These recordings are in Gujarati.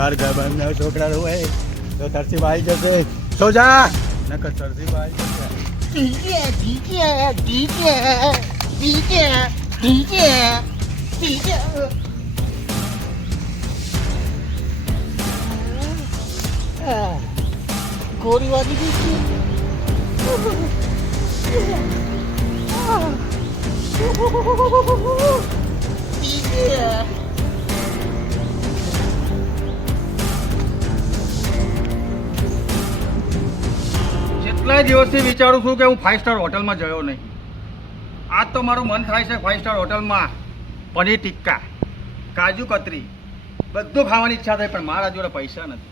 બાર ગામના છોકરા હોય તો તરસી આવી જશે. તો જા નકર તરસી આવી જશે. ગોળી વાગી ગઈ છે. કેટલાય દિવસથી વિચારું છું કે હું 5 સ્ટાર હોટલમાં જયો નહીં. આજ તો મારું મન થાય છે 5 સ્ટાર હોટલમાં પનીર ટિક્કા, કાજુ કતરી બધું ખાવાની ઈચ્છા થાય, પણ મારા જોડે પૈસા નથી.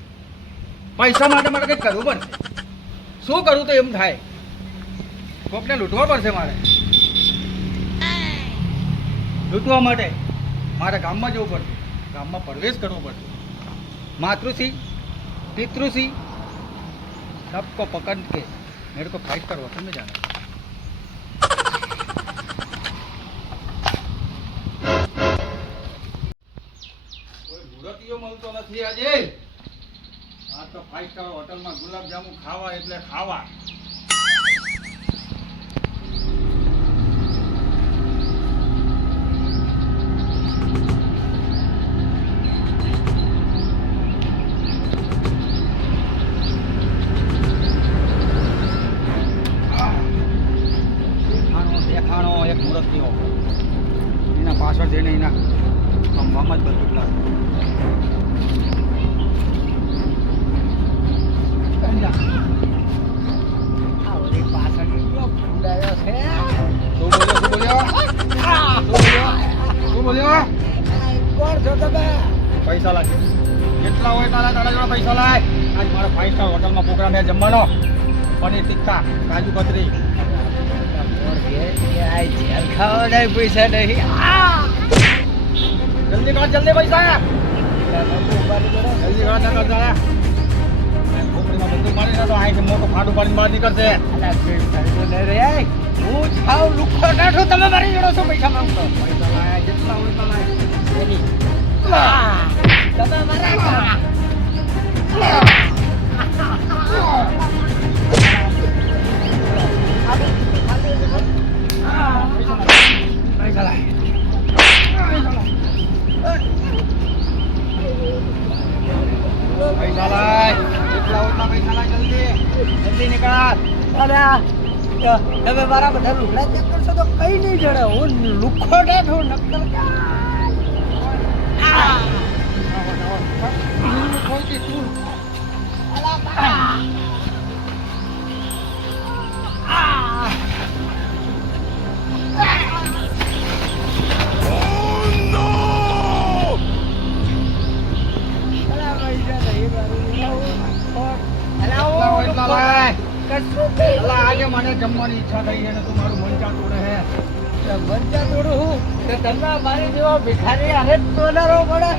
પૈસા માટે મારે કંઈક કરવું પડશે. શું કરું તો એમ થાય, કોકને લૂંટવા પડશે મારે. લૂંટવા માટે મારે ગામમાં જવું પડશે, ગામમાં પ્રવેશ કરવો પડશે. मातृश्री पितृश्री सबको पकड़ के मेरे को 5 स्टार होटल में जाना है. कोई मुहूर्तियो મળતો નથી આજે. આ તો 5 સ્ટાર હોટલમાં ગુલાબ જામુ ખાવા એટલે ખાવા. એક મુહૂર્તિયો એના પાછળ જઈને એના ખંભામાં જ બધું લાગે. પૈસા લાગે જેટલા હોય તારા જોડે પૈસા લાય. આજ મારા 5 સ્ટાર હોટલમાં પ્રોગ્રામ છે જમવાનો. પનીર ટિક્કા, કાજુ કતરી. પૈસા નહીં. જલ્દી કાઢ, જલ્દી પૈસા જલ્દી કાઢ. ના કરતા છોકરીમાં બધું મારી તો અહીં મોટો ફાટું પાડીને બહાર નીકળશે. હું ખાવ લુખો કાઢો, તમે મારી જોડો છો પૈસા માંગતો. પૈસા લાય જેટલા હોય એટલા લાય. તમે મારા પૈસા લાય. પૈસા લાય જેટલા હોય એટલા પૈસા લાય. જલ્દી જલ્દી નીકળ. તમે મારા બધા લુગડા ચેક કરશો તો કઈ નહીં જડે. હું લુખો બેઠો નક્કર આજે મને જમવાની ઈચ્છા થઈ છે ને તું મારું મંચા તોડે હે. મંચા તોડું હું કે તમને મારી જેવા ભિખારી હારે તોડારો પડે.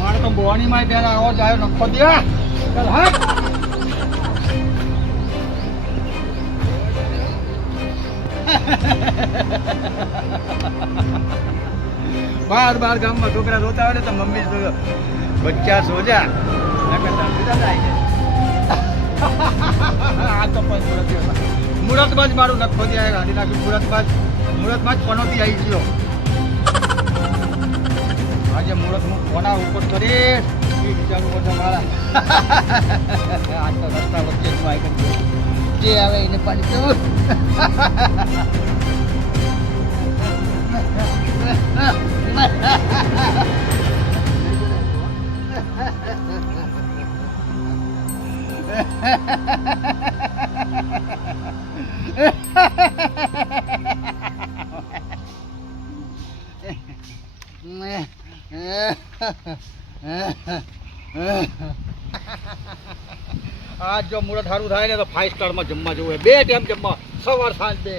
મારે તો બોવાની માં ત્યારે આવો જાય નખો દે. ચાલ હા. બાર ગામમાં છોકરા રોતા હોય ને તો મમ્મી બચ્ચા સોજા આ તો મુહૂર્તમાં જ મારું નખો દે ગાડી નાખ્યું. મુહૂર્તમાં જ પનોતી આવી ગયો. આજે મુહૂર્ત હું કોના ઉપર કરીશ એ વિચારવું પડશે મારા. આજ તો રસ્તા વચ્ચે જ આવી કરી જે આવે એને પાડી દઉં. આજ જો મુહૂર્ત સારું થાય ને તો 5 સ્ટારમાં જમવા જવું હોય. 2 ટાઈમ જમવા, સવાર સાંજ 2.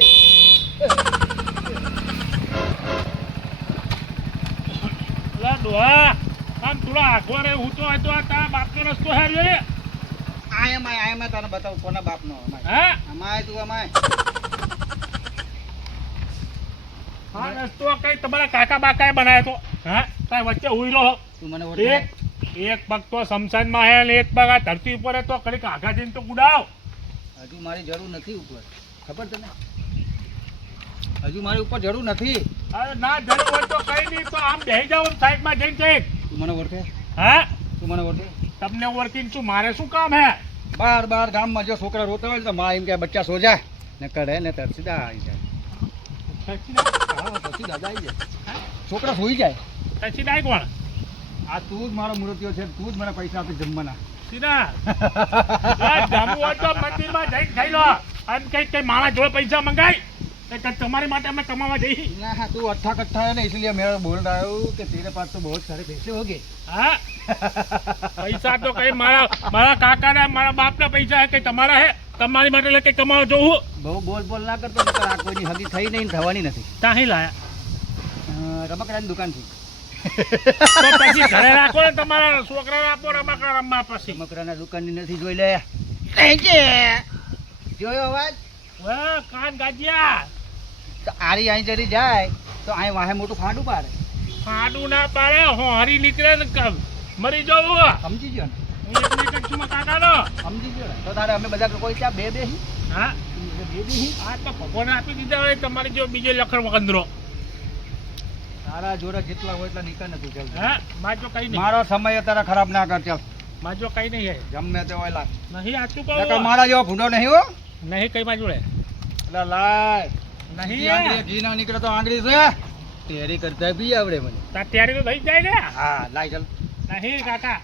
ડોહા આમ થોડા આખો રે હું તો આ તો તારા બાપનો રસ્તો હાર્યો રે. આયમાં તને બતાવું કોના બાપનો હા અમાય તું અમાય. આ રસ્તો કઈ તમારા કાકા બાકાએ બનાવ્યો તો. હા તાર વચ્ચે ઉઈ રહો. તું મને એક પગ તો શમશાનમાં હે ને એક પગ આ ધરતી ઉપર હે, તો કડીક આઘા જઈને તો ઉડાવ. હજુ મારી જરૂર નથી ઉપર, ખબર તને? હજુ મારી ઉપર જરૂર નથી. અરે ના જરૂર હોય તો કઈ નહીં, તો આમ બેસી જાવ સાઈડમાં જઈને જઈ. તું મને ઓળખે? હા તું મને ઓળખે? તમને ઓળખીને શું મારે શું કામ હે? બાર ગામમાં જો છોકરા રોતા હોય તો માં એમ કે બચ્ચા સો જાય ને કરે ને તરસીદા આવી જાય. હા પછી દાદા આવી જાય, છોકરા સોઈ જાય. પછી ડાય કોણ? આ તું જ મારો મૂર્તિઓ છે, તું જ મને પૈસા આપી જમવાના. સીધા જમવું હોય તો મંદિરમાં જઈને ખાઈ લો. અને કઈ મારા જોડે પૈસા મંગાય તમારી માટે અમે કમાવા જઈ. ना तू अच्छा कट्ठा है ना, इसलिए मैं बोल रहा हूँ कि तेरे पास तो बहुत सारे पैसे होंगे. હા પૈસા તો કઈ મારા કાકાના મારા બાપના પૈસા હે, કઈ તમારા હે? તમારી માટે એટલે કઈ કમાવા જોવું? બહુ બોલ ના કરતો, નકર આ કોઈની હગી થઈ નહીં, થવાની નથી. તાહી લાયા રમકડાની દુકાનથી. તો પછી ઘરે રાખો ને, તમારા છોકરા રાખો રમકડા રમવા. પછી રમકડાના દુકાનની નથી જોઈ લે. જોયો અવાજ? વાહ કાન ગાજ્યા. તો આરી અહીં જરી જાય તો અહીં વાહે મોટું ફાંડું પાડે. ખાડું ના પાડે, હોરી નીકળે ને મરી જવું. સમજી ગયો ને? હું એકને એક જ છું મારા કાકાનો. સમજી ગયો ને? તો તારે અમે બધા કોઈ ત્યાં બે બેહી હા બે બેહી. આ તો ભગવાને આપી દીધા હોય તમારી જો બીજો લખણ વખંદરો. તારા જોડે જેટલા હોય એટલા નીકળ નથી ચાલતું. હા માજો કઈ નહીં, મારો સમય તારા ખરાબ ના કર. ચાલ માજો કઈ નહીં હે. ગમે તે હોય લાગ. નહીં આચું નકર કહું મારા જેવો ભૂંડો નહીં હો. નહીં કઈ માં જોડે એટલે લાય નહીં આંગળી ઘી ના નીકળે તો આંગળી છે તેરી કરતા બી આવડે મને. તાર તૈયારી તો થઈ જ જાય ને. હા લાય ચાલ. નહીં કાકા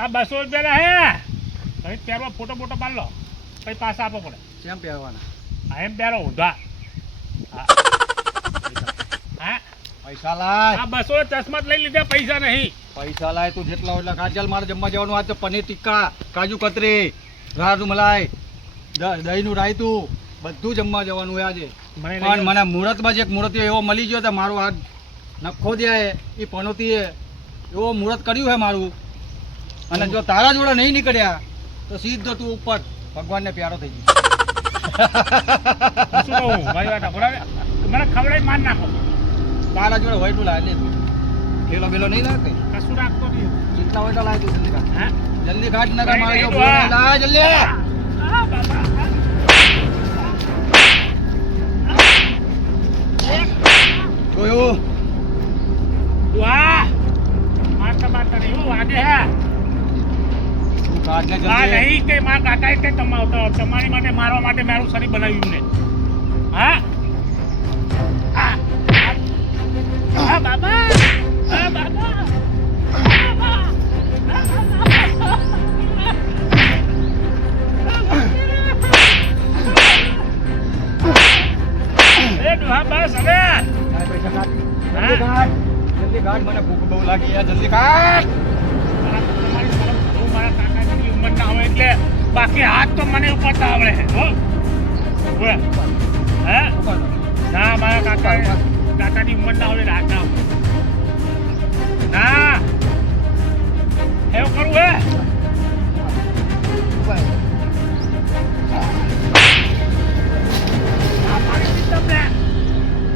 આ 200 રૂપિયા હે, હવે ત્યારમાં ફોટો પાડ લો, પછી પાછા આપો પડે. કેમ પહેરવાના? હા એમ પહેરો ઊંધા. હા હા પૈસા લાય. આ 200 ચશ્મા જ લઈ લીધા, પૈસા નહીં. પૈસા લાય તું જેટલા હોય એટલા ખા. ચાલ મારે જમવા જવાનું. આજ તો પનીર ટિક્કા, કાજુ કતરી, રાજુ મલાઈ, દહીંનું રાયતું બધું જમવા જવાનું હોય આજે. પણ મને મુહૂર્તમાં જ એક મુહૂર્ત એવો મળી ગયો તો મારું આ નખો દે એ પનોતીએ એવો મુહૂર્ત કર્યું છે મારું. અને જો તારા જોડે નહીં નીકળ્યા તો સીધો તું ઉપર ભગવાનને પ્યારો થઈ ગયો. શું કહું મારી વાત સાંભળાવે? મને ખવડાવી માર નાખો. તારા જોડે હોય તું લાય લે. ખેલો બેલો નહીં લાગે કઈ? કશું રાખતો નહીં. જેટલા હોય તો લાય તું જલ્દી કાઢ. હા જલ્દી કાઢ નકર મારે જો નહીં, બોલે નહીં, લાય જલ્દી. આ બાબા જોયું? વાહ મારતા નહીં હું વાગે હે. તું કાઢ ને આ જલ્દી. નહીં કે મારા કાકાએ તે તમારી માટે મારવા માટે મારું શરીર બનાવ્યું ને. હા હા બાબા, હા બાબા, એ ડોહા બસ હવે. લાય પૈસા કાઢ. જલ્દી કાઢ. જલ્દી કાઢ. મને ભૂખ બહુ લાગી યાર. જલ્દી કાઢ. તમારી તરફ હું મારા કાકાની ઉંમર ના હોય એટલે, બાકી હાથ તો મને ઉપાડતા આવડે છે. હો બોલે હે ના મારા કાકાની ઉંમર ના હોય હાથ ના હોય. ના એવું કરવું હે? ના પાડી દીધી તમને.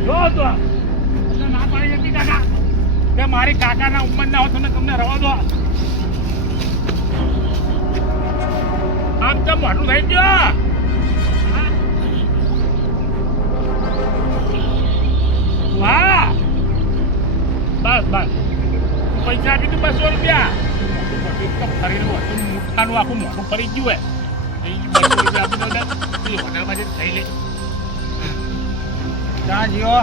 જો તો એટલે ના પાડી નથી કાકા કે મારી કાકાના ઉંમર ના હોય તમને રવા દો. આમ તો મોટું થઈ ગયો. વાહ બસ પૈસા આપી તું 200 રૂપિયા. ફરેલું હતું મુઠ્ઠાનું આખું મોઢું ફરી ગયું હે. 200 રૂપિયા આપી દો ને હોટલમાં જઈને ખાઈ લે. ક્યાં જીઓ?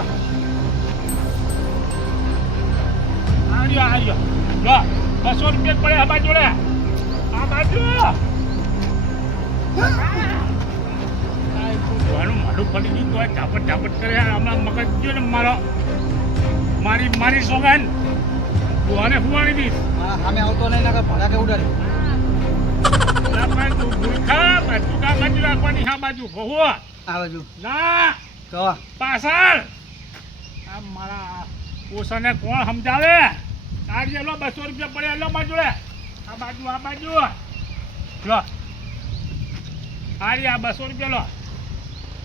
આવ્યો જો 200 રૂપિયા પડે આ બાજુ જોડે. આ બાજુ મોઢું ફરી ગયું તો ઝાપટ કરે. હમણાં મગજ ગયો ને મારી સોગન તું ફુવાણી દઈશ. સામે આવતો નહીં નકર ભડાકે ઉડાડી. તું મૂર્ખા બધું કામ બાજુ રાખવાની. હા બાજુ બહુ આ બાજુ ના તો પાછળ. આ મારા ઓછાને કોણ સમજાવે? આજે લો 200 રૂપિયા પડે લો બાજુ લે. આ બાજુ લો આરી આ 200 રૂપિયા લો.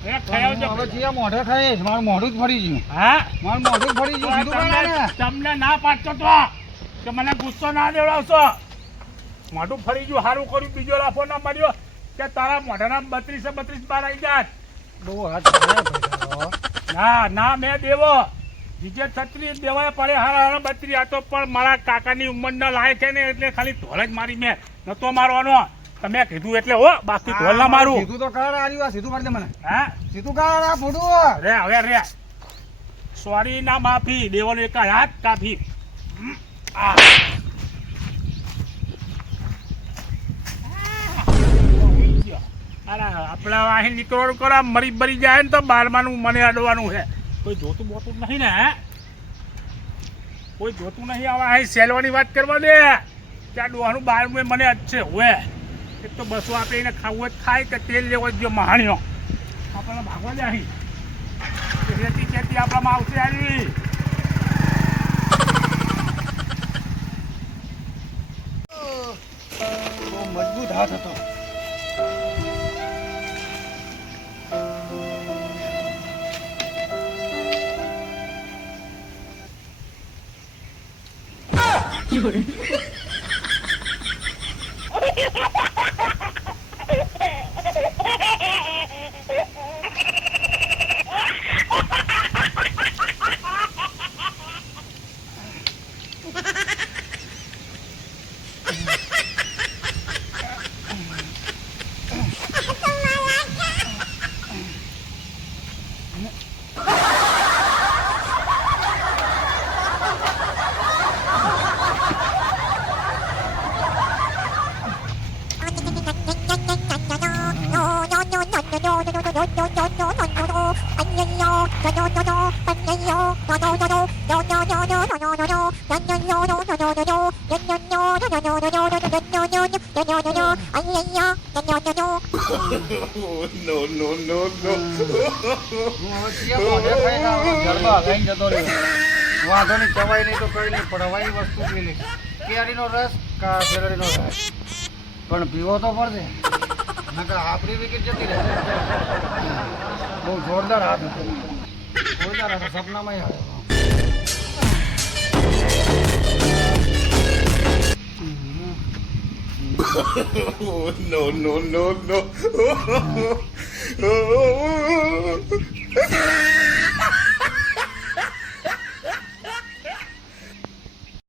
હવે જીયા મોઢે ખાઈશ. મારું મોઢું જ ફરી ગયું. હા મારું મોઢું જ ફરી ગયું. સીધું કાઢ ને. તમને ના પાડતો તો કે મને ગુસ્સો ના દેવડાવશો. મોઢું ફરી ગયું, સારું કર્યું બીજો લાફો ના માર્યો કે તારા મોઢાના 32 બાર આવી જાત. બહુ હાથ ભરાય ભાઈ તારો. ના ના મેં દેવો બીજે 36 દેવાય પડે હારા 32. આ તો પણ મારા કાકાની ઉંમરના લાયક છે ને એટલે ખાલી ઢોલ જ મારી મેં નતો મારવાનો. તમે કીધું એટલે હો, બાકી ઢોલ ના મારું. સીધું તો કર આર્યું, સીધું કરી દે મને. હા સીધું કર આ ફોટું. રે હવે રે સોરી ના માફી દેવાનો એક હાથ કાફી. આ આપણે અહીં નીકળવાનું કરો, મરી બરી જાય ને તો બારમાનું મને અડવાનું છે. કોઈ જોતું બોતું નહીં ને? હે કોઈ જોતું નહીં. હવે અહીં સેલવાની વાત કરવા દે. ત્યાં ડોહાનું બારમું મને જ છે. હવે એક તો બસો આપણે એને ખાવું જ ખાય કે તેલ લેવો જ જો મહાણીઓ આપણને ભાગવા દે. અહીં રેતી ખેતી આપણામાં આવશે આવી. બહુ મજબૂત હાથ હતો. વાંધો નહીં, ચવાય નહીં તો કઈ નહીં, પણ હવાની વસ્તુ પી લે. કેરીનો રસ કા શેરડીનો રસ પણ પીવો તો પડશે, નકર આપણી વિકેટ જતી રહે. બહુ જોરદાર હાથ હતો, જોરદાર હતો, સપનામાં આવ્યો. no.